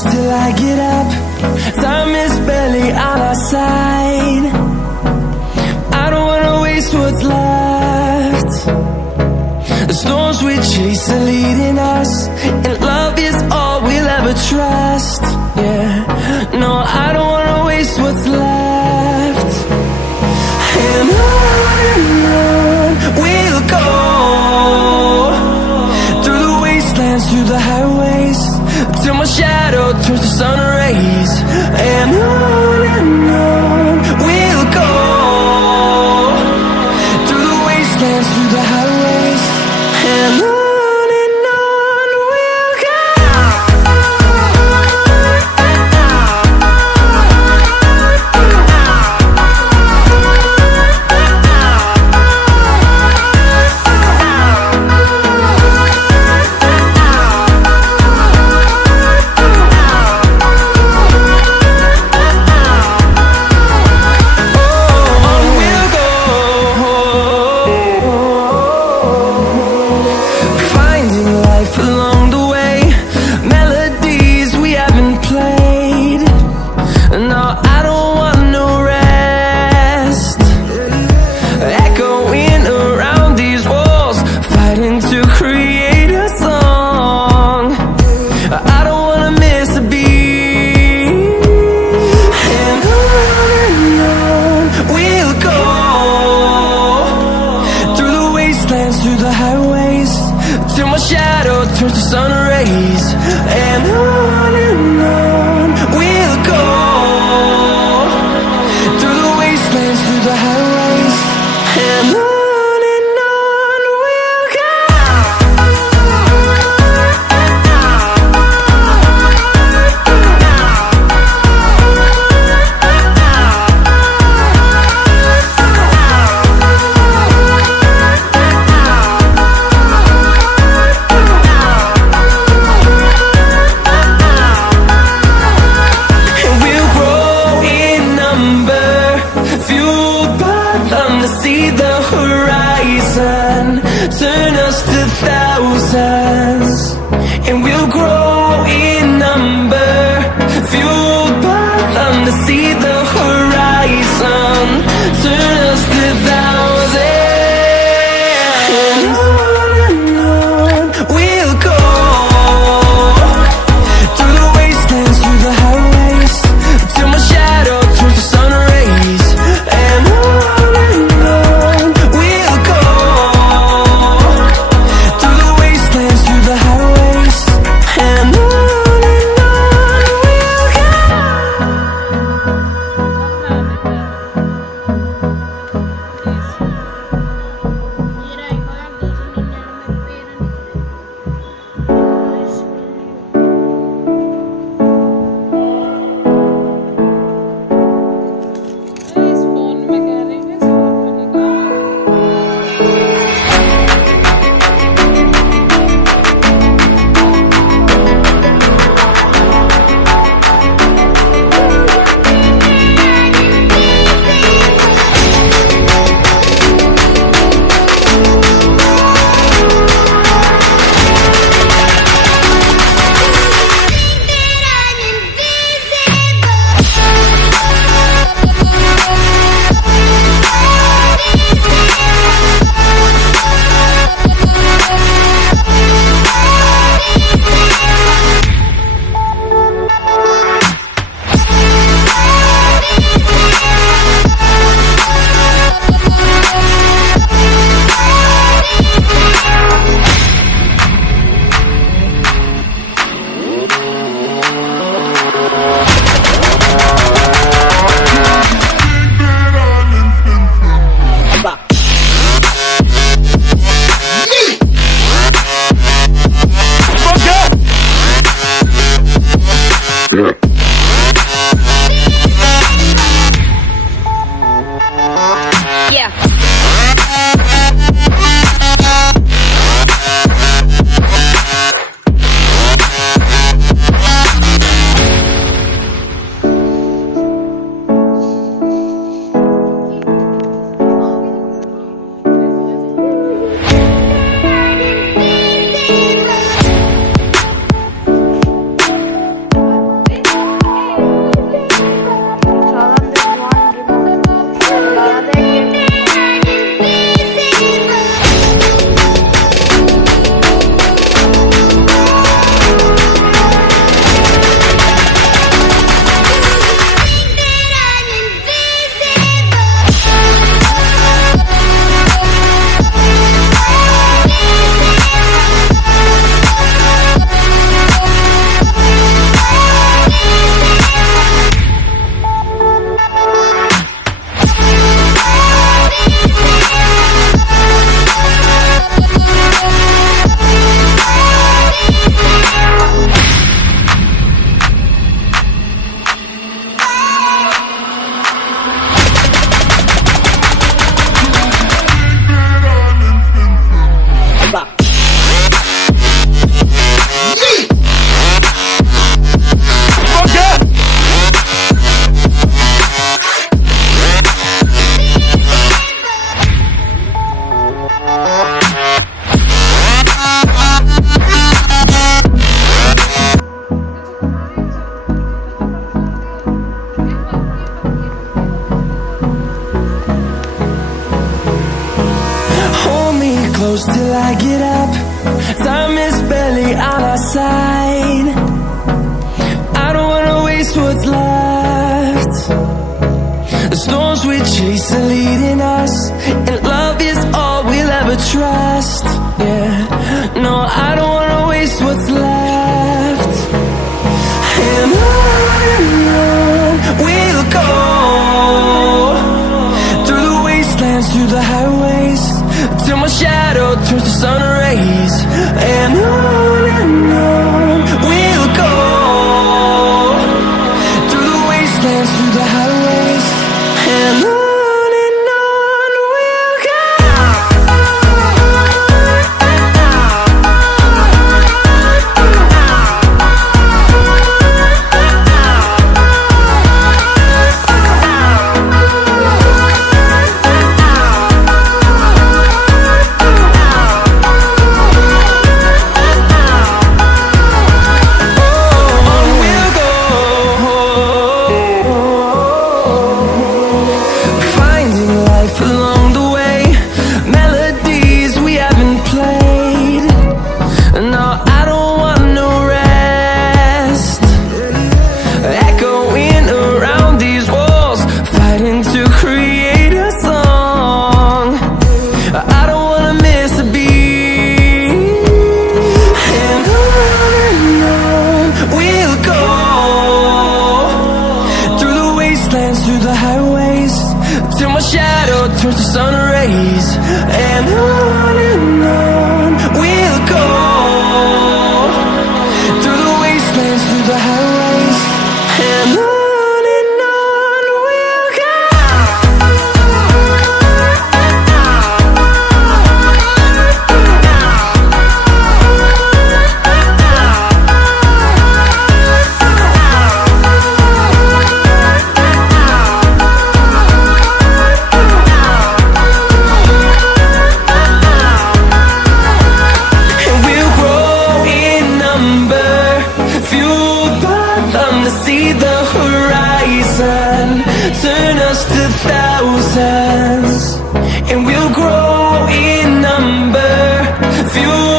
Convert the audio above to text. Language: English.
push till I get up. Time is barely on our side. I don't wanna waste what's left. The storms we chase are leading us, and love is all we'll ever trust. Yeah, no, I don't wanna waste what's left. And on we'll go, through the wastelands, through the highways, till my shadow turns to sun rays. And on we'll go, through the wastelands, through the highways, and on we'll go. Through the highways, till my shadow turns to sun rays. And on we'll go, through the wastelands, through the highways, and on we'll go. See the horizon, turn us to thousands, and we'll grow in number, fueled by them to see the horizon, turn us to thousands. And on we'll go, through the wastelands, through the highways, till my shadow turns to sun rays. And close till I get up. Time is barely on our side. I don't wanna waste what's left. The storms we chase are leading us, and love is all we'll ever trust. Yeah, no, I don't wanna waste what's left. And on we'll go, through the wastelands, through the highways, till my shadow turns to sun rays. And on we'll go, through the wastelands, through the highways, and on we'll go. Through the highways, till my shadow turns to sun rays. And on we'll go, through the wastelands, through the highways, and on we'll go. See the horizon, turn us to thousands, and we'll grow in number, fuel